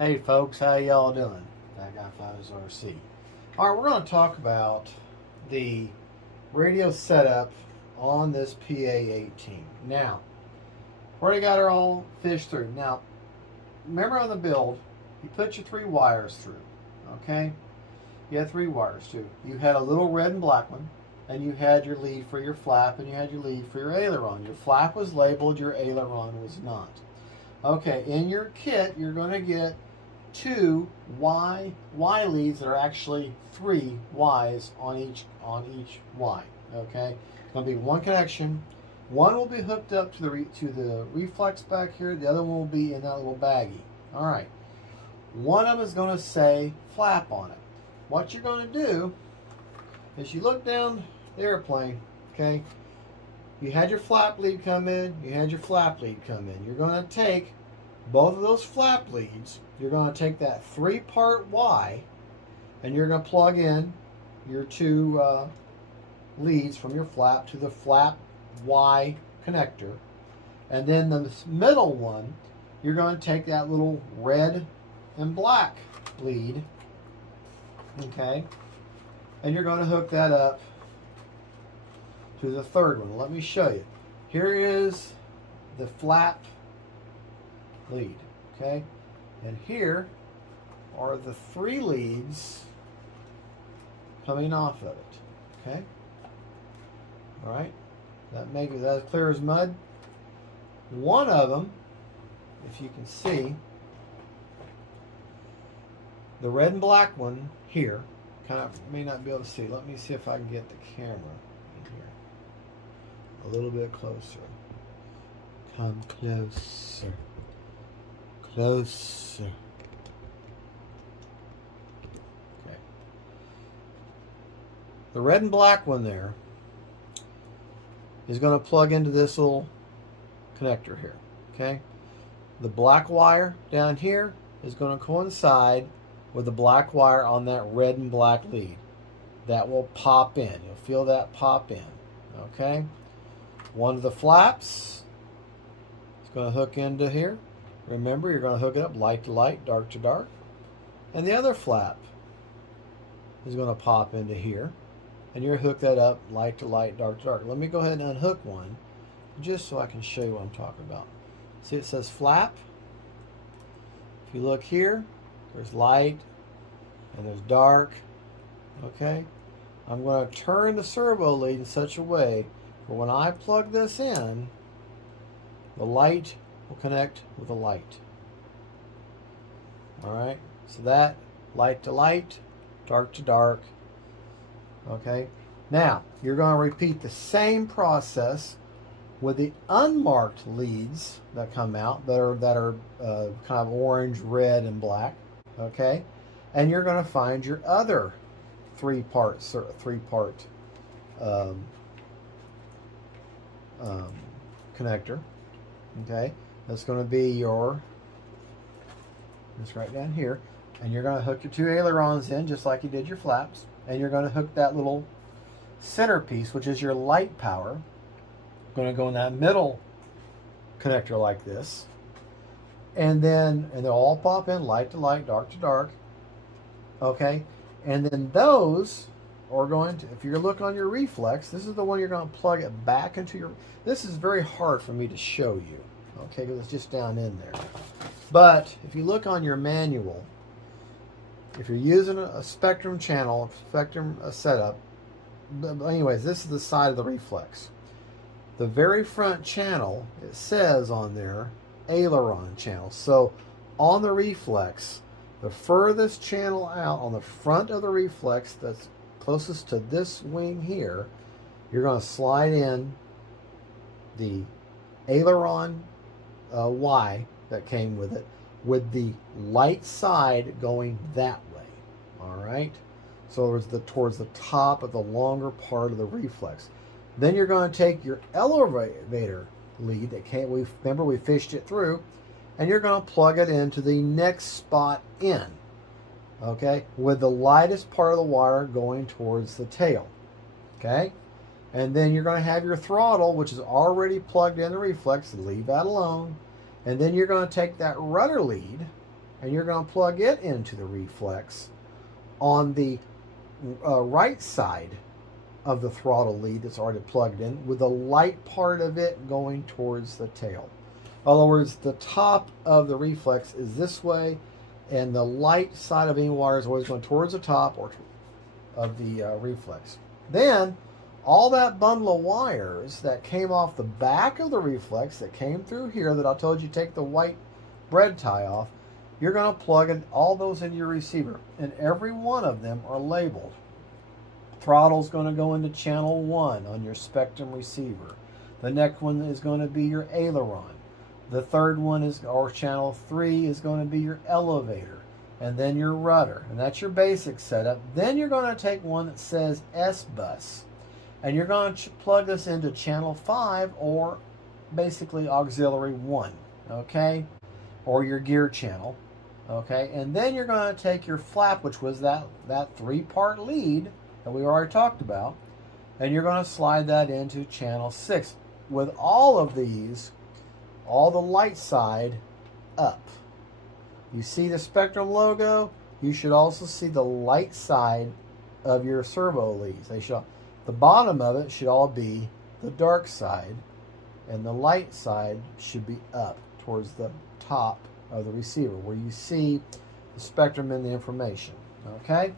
Hey folks, how y'all doing? That guy flies RC. Alright, we're going to talk about the radio setup on this PA-18. Now, we already got it all fished through. Now, remember on the build, you put your 3 wires through, okay? You had 3 wires too. You had a little red and black one, and you had your lead for your flap, and you had your lead for your aileron. Your flap was labeled, your aileron was not. Okay, in your kit, you're going to get 2 Y leads that are actually 3 Ys on each Y. Okay, it's going to be one connection. One will be hooked up to the reflex back here. The other one will be in that little baggie. All right. One of them is going to say flap on it. What you're going to do is you look down the airplane. Okay. You had your flap lead come in. You had your flap lead come in. You're going to take both of those flap leads. You're going to take that 3-part Y, and you're going to plug in your 2 leads from your flap to the flap Y connector. And then the middle one, you're going to take that little red and black lead, okay, and you're going to hook that up to the 3rd one. Let me show you. Here is the flap lead, okay, and here are the 3 leads coming off of it, okay. All right, that makes it as clear as mud. One of them, if you can see, the red and black one here, kind of may not be able to see. Let me see if I can get the camera in here a little bit closer. Come closer. Closer. Okay. The red and black one there is going to plug into this little connector here. Okay. The black wire down here is going to coincide with the black wire on that red and black lead. That will pop in. You'll feel that pop in. Okay. One of the flaps is going to hook into here. Remember, you're going to hook it up light to light, dark to dark. And the other flap is going to pop into here. And you're hook that up light to light, dark to dark. Let me go ahead and unhook one just so I can show you what I'm talking about. See, it says flap. If you look here, there's light and there's dark. Okay? I'm going to turn the servo lead in such a way for when I plug this in, the light will connect with the light. Alright, so that light to light, dark to dark. Okay, now you're going to repeat the same process with the unmarked leads that come out that are kind of orange, red, and black. Okay, and you're going to find your other 3-part connector. Okay. That's going to be it's right down here, and you're going to hook your 2 ailerons in just like you did your flaps, and you're going to hook that little centerpiece, which is your light power, going to go in that middle connector like this, and they'll all pop in light to light, dark to dark. Okay, and then those are going to, if you look on your reflex, this is the one you're going to plug it back into your. This is very hard for me to show you. Okay, because it's just down in there. But if you look on your manual, if you're using a spectrum channel, setup, but anyways, this is the side of the reflex. The very front channel, it says on there, aileron channel. So on the reflex, the furthest channel out on the front of the reflex that's closest to this wing here, you're going to slide in the aileron Y that came with it, with the light side going that way. All right, so it's towards the top of the longer part of the reflex. Then you're going to take your elevator lead that came. Remember we fished it through, and you're going to plug it into the next spot in. Okay, with the lightest part of the wire going towards the tail. Okay. And then you're going to have your throttle, which is already plugged in the reflex. Leave that alone. And then you're going to take that rudder lead and you're going to plug it into the reflex on the right side of the throttle lead that's already plugged in, with the light part of it going towards the tail. In other words, the top of the reflex is this way, and the light side of any wire is always going towards the top or of the reflex. Then all that bundle of wires that came off the back of the reflex that came through here that I told you take the white bread tie off, you're going to plug in all those into your receiver, and every one of them are labeled. Throttle's going to go into channel 1 on your Spectrum receiver. The next one is going to be your aileron. The third one is, or channel 3, is going to be your elevator, and then your rudder, and that's your basic setup. Then you're going to take one that says S-bus, and you're going to plug this into channel 5, or basically auxiliary 1, okay, or your gear channel, okay. And then you're going to take your flap, which was that 3-part lead that we already talked about, and you're going to slide that into channel 6 with all of these, all the light side up. You see the Spectrum logo, you should also see the light side of your servo leads. The bottom of it should all be the dark side, and the light side should be up towards the top of the receiver where you see the Spectrum and the information. Okay?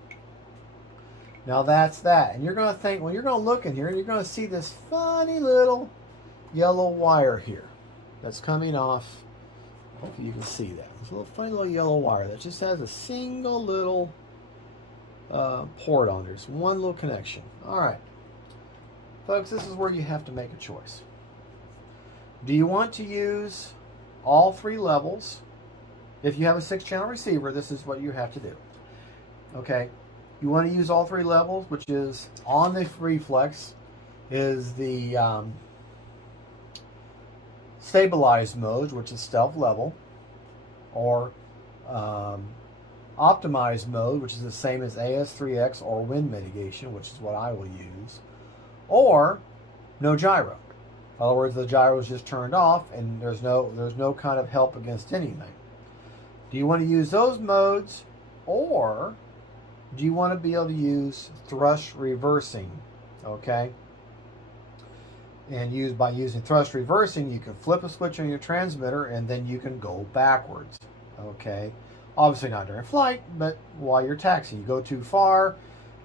Now that's that. And you're going to think, well, you're going to look in here and you're going to see this funny little yellow wire here that's coming off. Hopefully you can see that. This little funny little yellow wire that just has a single little port on there. It's one little connection. All right. Folks, this is where you have to make a choice. Do you want to use all 3 levels? If you have a 6-channel receiver, this is what you have to do. Okay. You want to use all 3 levels, which is on the reflex is the stabilized mode, which is stealth level, or optimized mode, which is the same as AS3X, or wind mitigation, which is what I will use, or no gyro. In other words, the gyro is just turned off and there's no kind of help against anything. Do you want to use those modes, or do you want to be able to use thrust reversing? Okay. And by using thrust reversing, you can flip a switch on your transmitter and then you can go backwards. Okay. Obviously not during flight, but while you're taxiing. You go too far,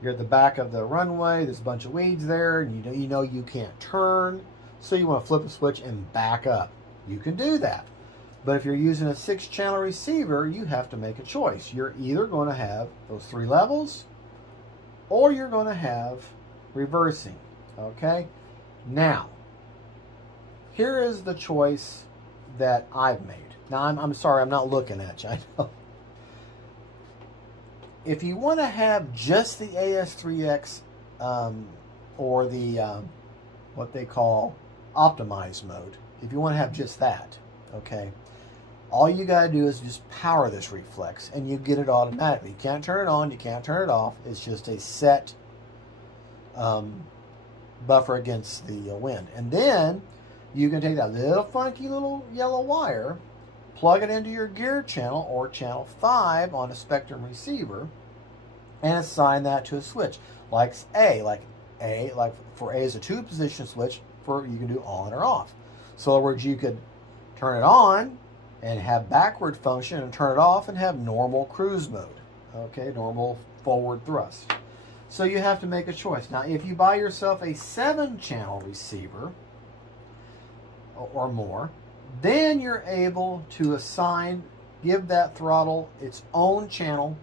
you're at the back of the runway, there's a bunch of weeds there, and you know you can't turn, so you want to flip a switch and back up. You can do that. But if you're using a 6-channel receiver, you have to make a choice. You're either going to have those 3 levels, or you're going to have reversing. Okay? Now, here is the choice that I've made. Now, I'm sorry, I'm not looking at you. I know. If you want to have just the AS3X or the what they call optimized mode, if you want to have just that, okay, all you got to do is just power this reflex and you get it automatically. You can't turn it on, you can't turn it off. It's just a set buffer against the wind. And then you can take that little funky little yellow wire, plug it into your gear channel or channel 5 on a Spectrum receiver, and assign that to a switch. Like for A is a 2-position switch, for you can do on or off. So in other words, you could turn it on and have backward function, and turn it off and have normal cruise mode. Okay, normal forward thrust. So you have to make a choice. Now, if you buy yourself a 7-channel receiver or more, then you're able to give that throttle its own channel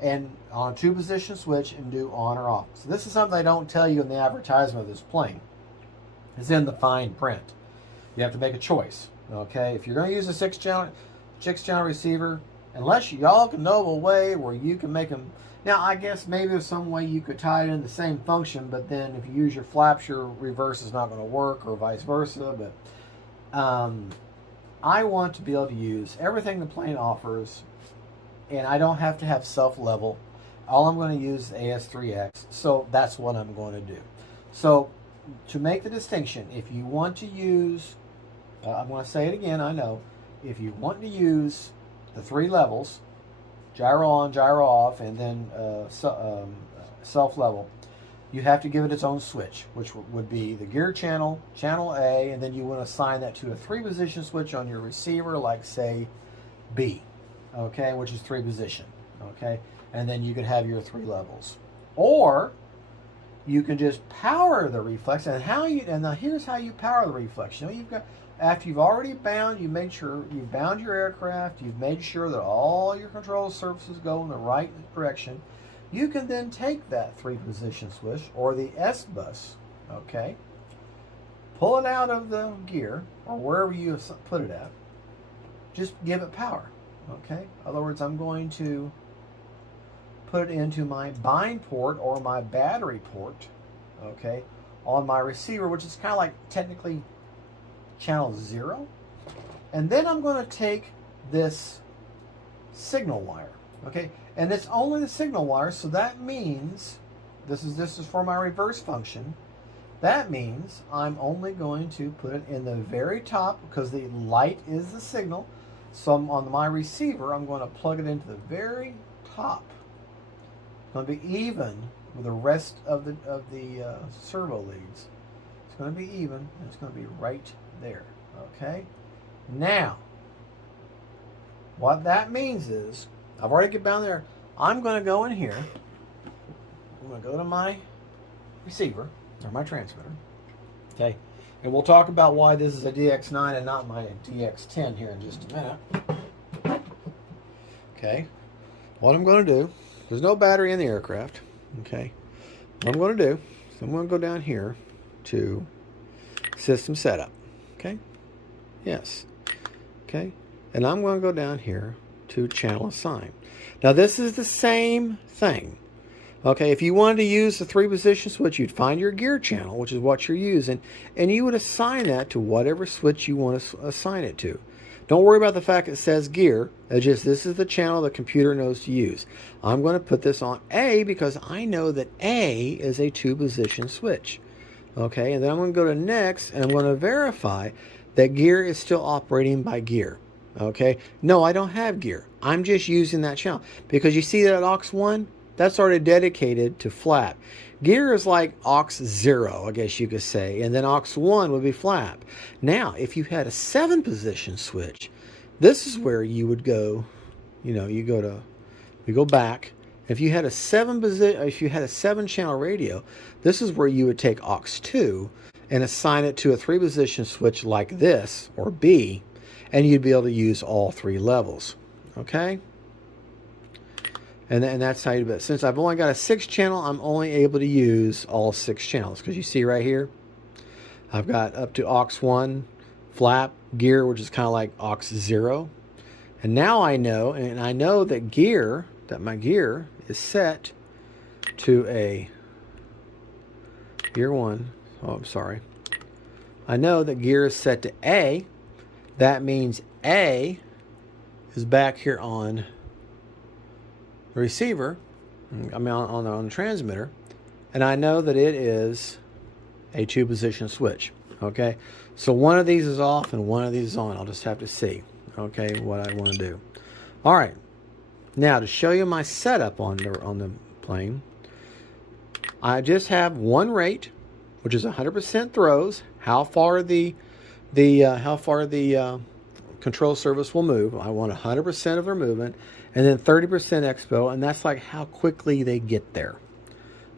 and on a 2-position switch and do on or off. So this is something they don't tell you in the advertisement of this plane. It's in the fine print. You have to make a choice. Okay, if you're going to use a 6-channel receiver, unless y'all can know a way where you can make them. Now, I guess maybe there's some way you could tie it in the same function, but then if you use your flaps, your reverse is not going to work, or vice versa. But I want to be able to use everything the plane offers, and I don't have to have self-level. All I'm going to use is AS3X, so that's what I'm going to do. So to make the distinction, if you want to use, I'm going to say it again, I know, if you want to use the 3 levels, gyro on, gyro off, and then self-level, you have to give it its own switch, which would be the gear channel, channel A, and then you want to assign that to a 3-position switch on your receiver, like say B, okay, which is 3 position, okay, and then you can have your 3 levels. Or you can just power the reflex, and now here's how you power the reflex. You know, you've got, after you've already bound, you made sure you've bound your aircraft, you've made sure that all your control surfaces go in the right direction. You can then take that 3-position switch or the S bus, okay, pull it out of the gear or wherever you put it at, just give it power, okay. In other words, I'm going to put it into my bind port or my battery port, okay, on my receiver, which is kind of like technically channel 0. And then I'm going to take this signal wire, okay, and it's only the signal wire, so that means this is for my reverse function. That means I'm only going to put it in the very top, because the light is the signal. So on my receiver, I'm going to plug it into the very top. It's going to be even with the rest of the servo leads. It's going to be even, and it's going to be right there. Okay. Now, what that means is, I've already get down there. I'm going to go in here. I'm going to go to my receiver or my transmitter. Okay. And we'll talk about why this is a DX9 and not my DX10 here in just a minute. Okay. What I'm going to do, there's no battery in the aircraft. Okay. What I'm going to do is I'm going to go down here to system setup. Okay. Yes. Okay. And I'm going to go down here to channel assign. Now this is the same thing. Okay, if you wanted to use the 3-position switch, you'd find your gear channel, which is what you're using, and you would assign that to whatever switch you want to assign it to. Don't worry about the fact it says gear. It's just this is the channel the computer knows to use. I'm going to put this on A because I know that A is a 2-position switch. Okay, and then I'm going to go to next, and I'm going to verify that gear is still operating by gear. Okay, no, I don't have gear. I'm just using that channel because you see that aux 1, that's already dedicated to flap. Gear is like aux 0, I guess you could say, and then aux 1 would be flap. Now, if you had a 7-position switch, this is where you would go. You know, you go back. If you had a 7-channel radio, this is where you would take aux 2 and assign it to a 3-position switch like this or B. And you'd be able to use all 3 levels, okay? And that's how you do it. Since I've only got a 6-channel, I'm only able to use all 6 channels. Because you see right here, I've got up to aux 1, flap, gear, which is kind of like aux 0. And now I know, that my gear is set to a gear 1. Oh, I'm sorry. I know that gear is set to A. That means A is back here on the receiver, I mean on the transmitter, and I know that it is a 2-position switch. Okay, so one of these is off and one of these is on. I'll just have to see, okay, what I want to do. All right, now to show you my setup on the plane, I just have one rate, which is 100% throws. How far the control surface will move. I want 100% of their movement, and then 30% expo, and that's like how quickly they get there.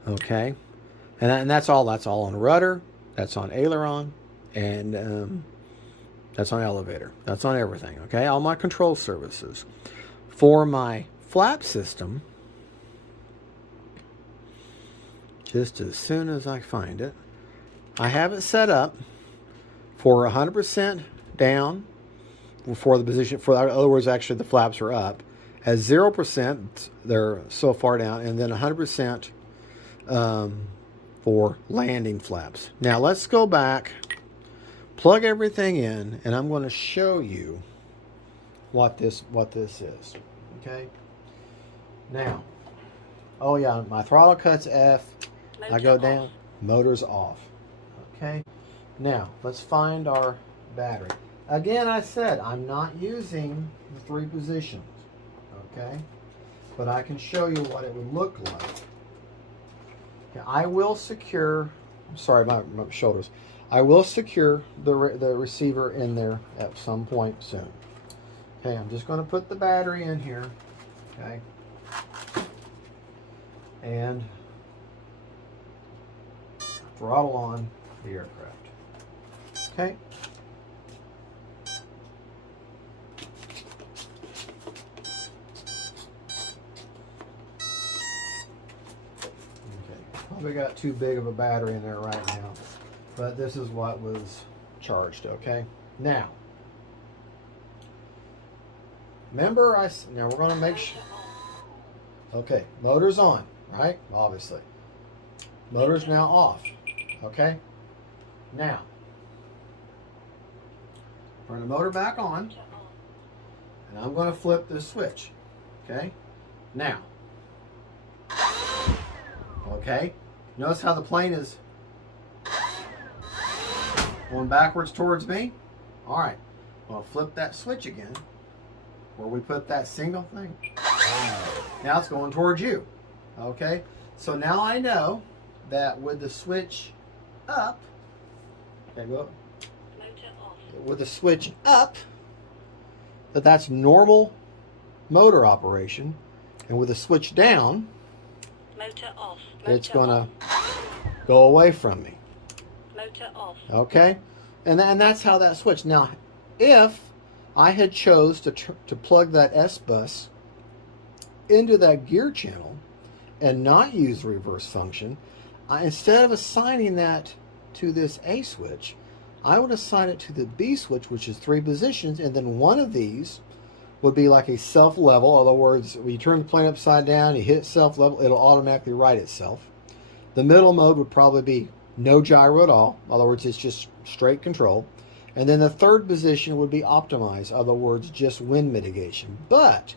Okay, and that's all. That's all on rudder. That's on aileron, and that's on elevator. That's on everything. Okay, all my control surfaces. For my flap system, just as soon as I find it, I have it set up for 100% down for the position. For other words, actually the flaps are up. At 0%, they're so far down, and then 100% for landing flaps. Now let's go back, plug everything in, and I'm going to show you what this is. Okay. Now, oh yeah, my throttle cuts F. I go down, motor's off. Okay. Now let's find our battery. Again, I said I'm not using the 3 positions, okay? But I can show you what it would look like. Okay, I will secure, sorry, my shoulders. I will secure the receiver in there at some point soon. Okay, I'm just going to put the battery in here, okay? And throttle on the aircraft, okay? Probably got too big of a battery in there right now, but this is what was charged, okay? Now, remember now we're going to make sure, okay, motor's on, right? Obviously. Motor's now off, okay? Now, turn the motor back on, and I'm going to flip this switch, okay? Now, okay? Notice how the plane is going backwards towards me? All right, I'm going to flip that switch again where we put that single thing. Now it's going towards you, okay? So now I know that with the switch up, okay, go. With the switch up, that's normal motor operation, and with the switch down, motor off. It's going to go away from me. Motor off. Okay? And that's how that switched. Now, if I had chose to plug that S-bus into that gear channel and not use the reverse function, instead of assigning that to this A switch, I would assign it to the B switch, which is 3 positions, and then one of these would be like a self-level. In other words, when you turn the plane upside down, you hit self-level, it'll automatically right itself. The middle mode would probably be no gyro at all. In other words, it's just straight control. And then the third position would be optimized. In other words, just wind mitigation. But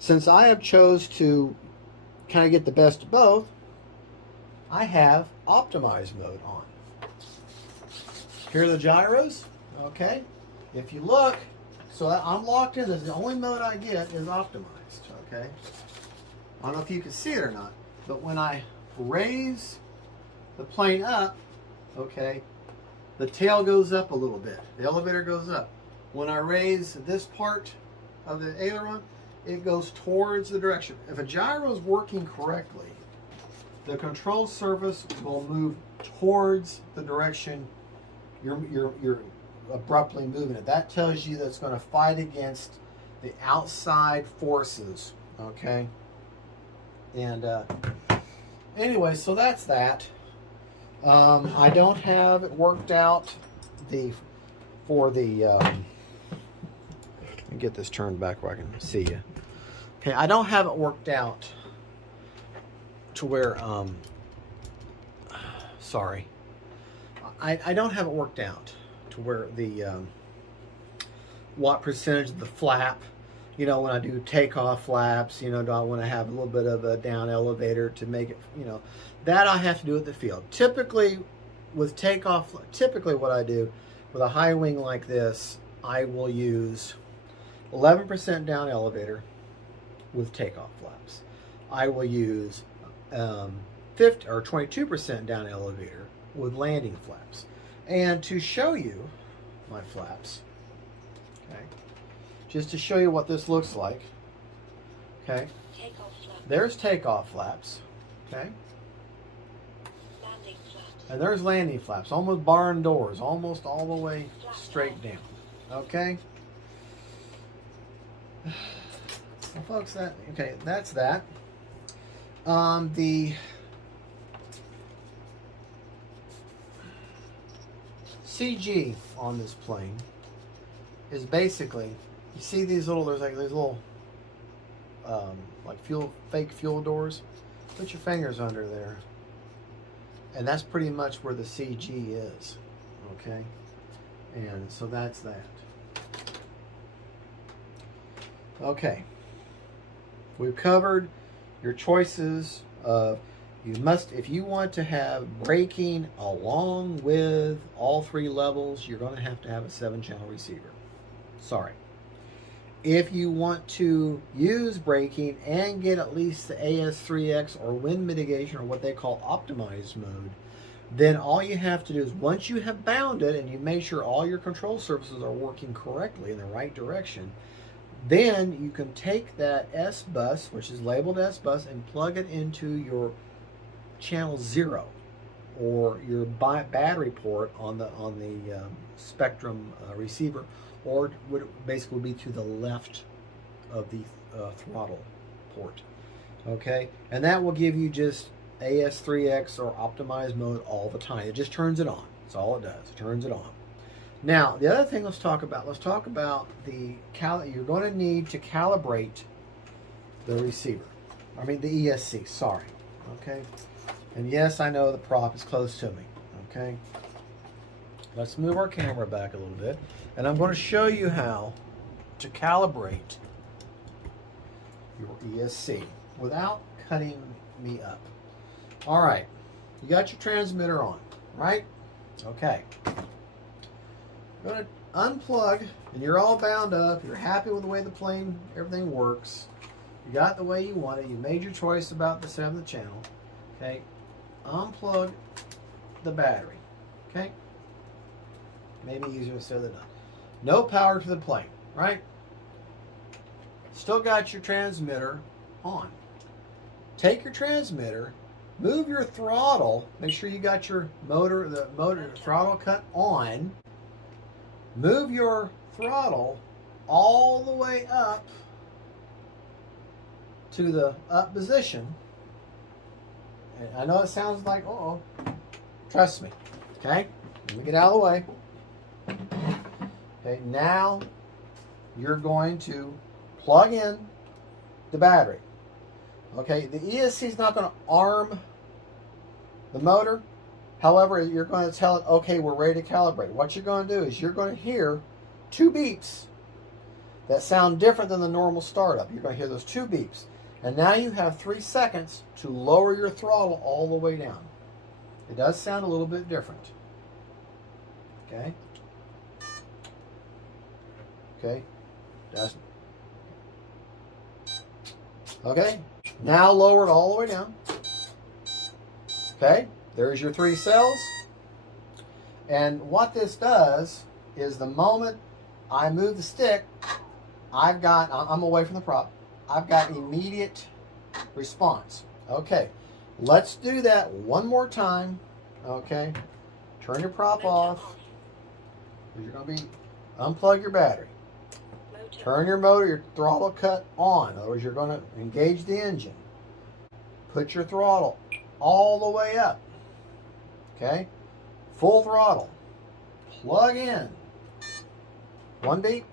since I have chose to kind of get the best of both, I have optimized mode on. Here are the gyros. Okay. If you look, so I'm locked in. The only mode I get is optimized, okay? I don't know if you can see it or not, but when I raise the plane up, okay, the tail goes up a little bit. The elevator goes up. When I raise this part of the aileron, it goes towards the direction. If a gyro is working correctly, the control surface will move towards the direction you're abruptly moving it. That tells you that it's going to fight against the outside forces, okay? And anyway, so that's that. I don't have it worked out for the let me get this turned back where I can see you. Okay, I don't have it worked out to where sorry. I don't have it worked out to where the what percentage of the flap, you know, when I do takeoff flaps, you know, do I want to have a little bit of a down elevator to make it, you know, that I have to do at the field. Typically with takeoff, typically what I do with a high wing like this, I will use 11% down elevator with takeoff flaps. I will use 50 or 22% down elevator with landing flaps. And to show you my flaps, okay, just to show you what this looks like, okay, there's takeoff flaps, okay, landing flaps. And there's landing flaps, almost barn doors, almost all the way straight down, okay. Well, folks, that's that. The CG on this plane is basically, you see these little, there's little like fake fuel doors. Put your fingers under there, and that's pretty much where the CG is, okay? And so that's that. Okay, we've covered your choices of, if you want to have braking along with all 3 levels, you're going to have a 7-channel receiver. Sorry. If you want to use braking and get at least the AS3X or wind mitigation, or what they call optimized mode, then all you have to do is, once you have bounded and you make sure all your control surfaces are working correctly in the right direction, then you can take that S bus, which is labeled S bus, and plug it into your channel 0 or your battery port on the Spectrum receiver, or would basically be to the left of the throttle port. Okay, and that will give you just AS3X or optimized mode all the time. It just turns it on. That's all it does. It turns it on. Now, the other thing let's talk about the you're going to need to calibrate the receiver. I mean the ESC, sorry. Okay? And yes, I know the prop is close to me. Okay? Let's move our camera back a little bit, and I'm going to show you how to calibrate your ESC without cutting me up. All right, you got your transmitter on, right? Okay. You're going to unplug, and you're all bound up. You're happy with the way the plane, everything works. You got it the way you want it. You made your choice about the 7th channel. Okay. Unplug the battery. Okay. Maybe easier said than done. No power to the plane, right? Still got your transmitter on. Take your transmitter, move your throttle, make sure you got your motor throttle cut on. Move your throttle all the way up to the up position. And I know it sounds like, uh-oh. Trust me. Okay? Let me get out of the way. Okay, now you're going to plug in the battery. Okay, the ESC is not going to arm the motor. However, you're going to tell it, okay, we're ready to calibrate. What you're going to do is you're going to hear 2 beeps that sound different than the normal startup. You're going to hear those 2 beeps. And now you have 3 seconds to lower your throttle all the way down. It does sound a little bit different. Okay? Okay? Doesn't. Okay? Now lower it all the way down. Okay? There's your 3 cells. And what this does is the moment I move the stick, I'm away from the prop. I've got immediate response. Okay, let's do that one more time. Okay, turn your prop off. You're going to be, unplug your battery. Turn your motor, your throttle cut on. In other words, you're going to engage the engine. Put your throttle all the way up. Okay, full throttle. Plug in. 1 beep.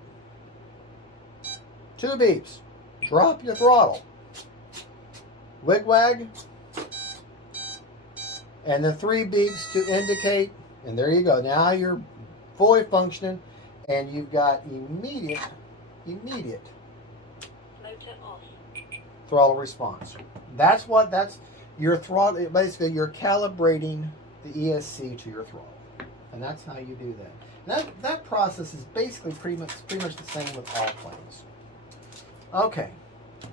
2 beeps. Drop your throttle. Wig-wag. And the 3 beeps to indicate, and there you go. Now you're fully functioning, and you've got immediate motor off. Throttle response. That's your throttle. Basically, you're calibrating the ESC to your throttle, and that's how you do that. That process is basically pretty much the same with all planes. Okay,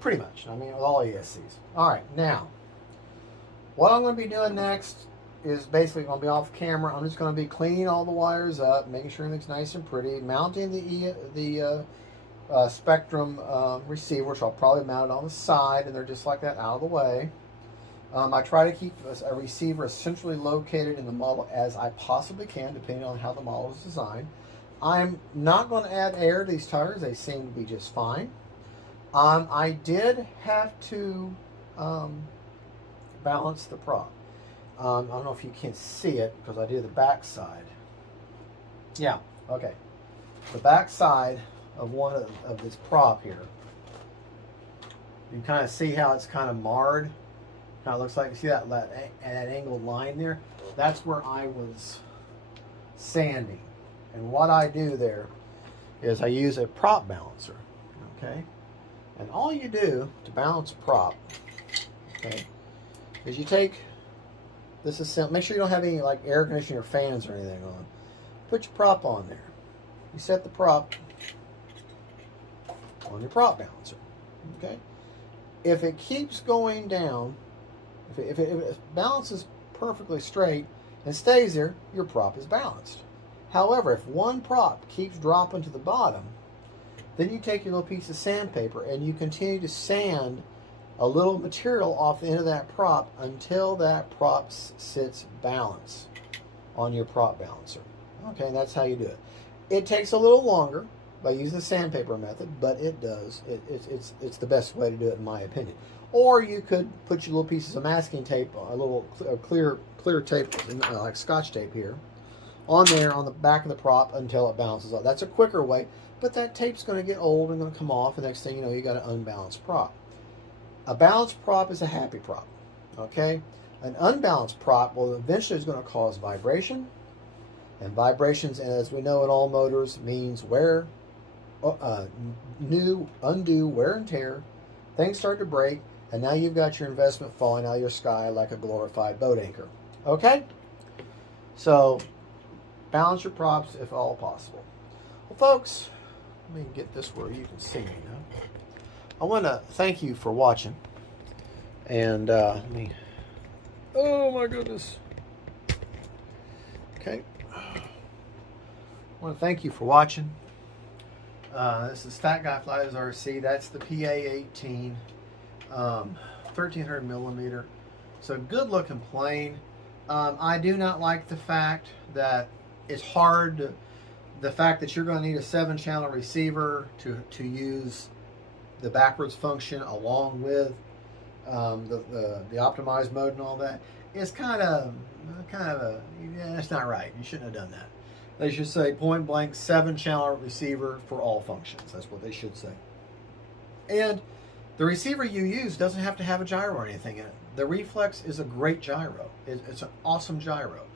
pretty much. I mean, with all ESCs. All right, now, what I'm going to be doing next is basically going to be off camera. I'm just going to be cleaning all the wires up, making sure everything's nice and pretty, mounting the Spectrum receiver, which I'll probably mount it on the side, and they're just like that out of the way. I try to keep a receiver as centrally located in the model as I possibly can, depending on how the model is designed. I'm not going to add air to these tires. They seem to be just fine. I did have to balance the prop. I don't know if you can see it because I did the back side. Yeah, okay. The back side of one of this prop here. You can kind of see how it's kind of marred. Kind of looks like, you see that angled line there? That's where I was sanding. And what I do there is I use a prop balancer. Okay? And all you do to balance a prop, okay, is you take this assembly. Make sure you don't have any like air conditioning or fans or anything on. Put your prop on there. You set the prop on your prop balancer. Okay? If it keeps going down, if it balances perfectly straight and stays there, your prop is balanced. However, if one prop keeps dropping to the bottom, then you take your little piece of sandpaper and you continue to sand a little material off the end of that prop until that prop sits balanced on your prop balancer. Okay, and that's how you do it. It takes a little longer by using the sandpaper method, but it does. It's the best way to do it, in my opinion. Or you could put your little pieces of masking tape, a little clear tape, like Scotch tape here, on there on the back of the prop until it balances out. That's a quicker way, but that tape's going to get old and going to come off, and next thing you know, you got an unbalanced prop. A balanced prop is a happy prop. Okay, an unbalanced prop, well, eventually is going to cause vibration, and vibrations, as we know in all motors, means wear, undue wear and tear. Things start to break, and now you've got your investment falling out of your sky like a glorified boat anchor. Okay, so balance your props if all possible. Well, folks, let me get this where you can see me now. I want to thank you for watching, and let me. Oh my goodness. Okay. I want to thank you for watching. This is Fat Guy Flies RC. That's the PA-18, 1300 millimeter. So good looking plane. I do not like the fact that it's hard to, the fact that you're going to need a 7-channel receiver to use the backwards function along with the optimized mode and all that. It's kind of a, yeah, that's not right. You shouldn't have done that. They should say point blank 7-channel receiver for all functions. That's what they should say. And the receiver you use doesn't have to have a gyro or anything in it. The Reflex is a great gyro. It's an awesome gyro.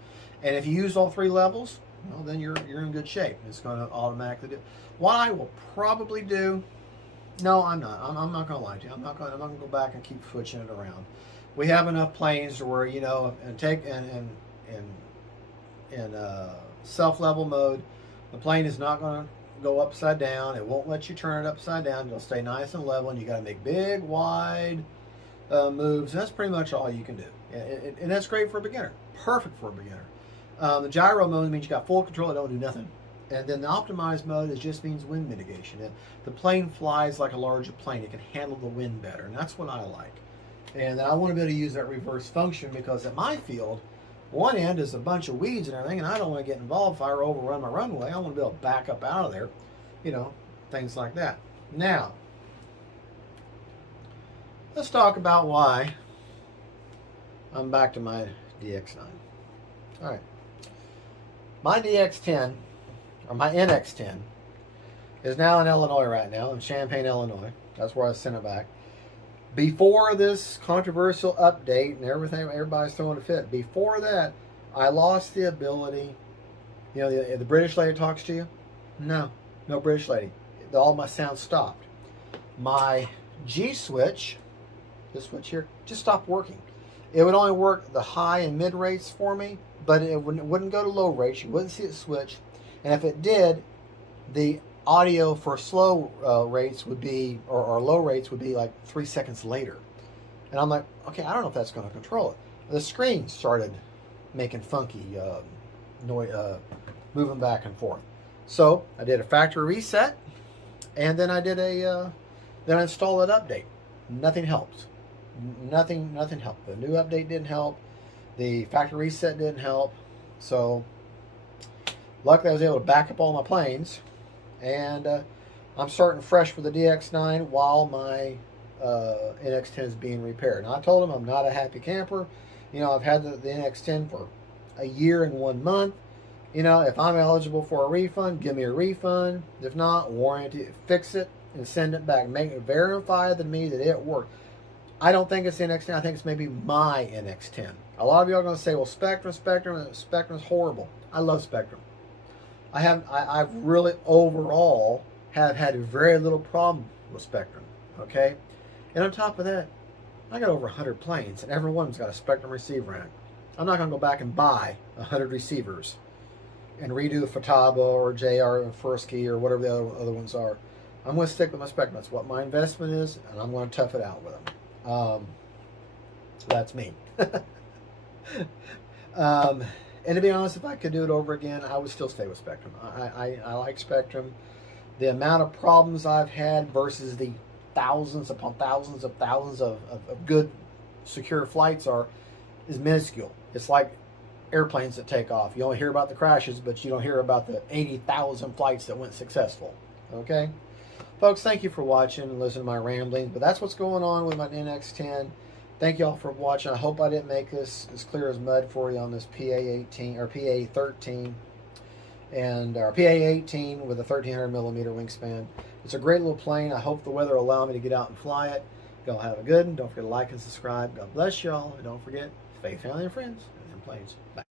And if you use all 3 levels, well, then you're in good shape. It's going to automatically do. What I will probably do, no, I'm not. I'm not going to lie to you. I'm not going to go back and keep switching it around. We have enough planes to where, you know, and take in self-level mode, the plane is not going to go upside down. It won't let you turn it upside down. It'll stay nice and level, and you got to make big, wide moves. That's pretty much all you can do, and that's great for a beginner. Perfect for a beginner. The gyro mode means you got full control. It don't do nothing. And then the optimized mode just means wind mitigation. The plane flies like a larger plane. It can handle the wind better, and that's what I like. And I want to be able to use that reverse function because at my field, one end is a bunch of weeds and everything, and I don't want to get involved if I overrun my runway. I want to be able to back up out of there, you know, things like that. Now, let's talk about why I'm back to my DX9. All right. My DX10, or my NX10, is now in Illinois right now, in Champaign, Illinois. That's where I sent it back. Before this controversial update and everything, everybody's throwing a fit. Before that, I lost the ability. You know, the British lady talks to you? No British lady. All my sound stopped. My G switch, this switch here, just stopped working. It would only work the high and mid rates for me, but it wouldn't go to low rates. You wouldn't see it switch. And if it did, the audio for slow rates would be, or low rates would be like 3 seconds later. And I'm like, okay, I don't know if that's going to control it. The screen started making funky noise, moving back and forth. So I did a factory reset, and then I did then I installed that update. Nothing helped. Nothing helped. The new update didn't help. The factory reset didn't help. So luckily I was able to back up all my planes. And I'm starting fresh with the DX9 while my NX10 is being repaired. Now, I told them I'm not a happy camper. You know, I've had the NX10 for a year and 1 month. You know, if I'm eligible for a refund, give me a refund. If not, warranty, fix it and send it back. Make it verify to me that it worked. I don't think it's the NX10. I think it's maybe my NX10. A lot of you are going to say, well, Spectrum's horrible. I love Spectrum. I've really overall have had very little problem with Spectrum, okay? And on top of that, I got over 100 planes, and every one of them's got a Spectrum receiver in it. I'm not going to go back and buy 100 receivers and redo Futaba or F.G.F.RC or whatever the other ones are. I'm going to stick with my Spectrum. That's what my investment is, and I'm going to tough it out with them. That's me. And to be honest, if I could do it over again, I would still stay with Spectrum. I like Spectrum. The amount of problems I've had versus the thousands upon thousands of good, secure flights is minuscule. It's like airplanes that take off. You only hear about the crashes, but you don't hear about the 80,000 flights that went successful. Okay? Folks, thank you for watching and listening to my ramblings. But that's what's going on with my NX10. Thank you all for watching. I hope I didn't make this as clear as mud for you on this PA-18 or PA-13 and our PA-18 with a 1300 millimeter wingspan. It's a great little plane. I hope the weather will allow me to get out and fly it. Y'all have a good one. Don't forget to like and subscribe. God bless y'all. And don't forget, faith, family, and friends, and planes. Bye.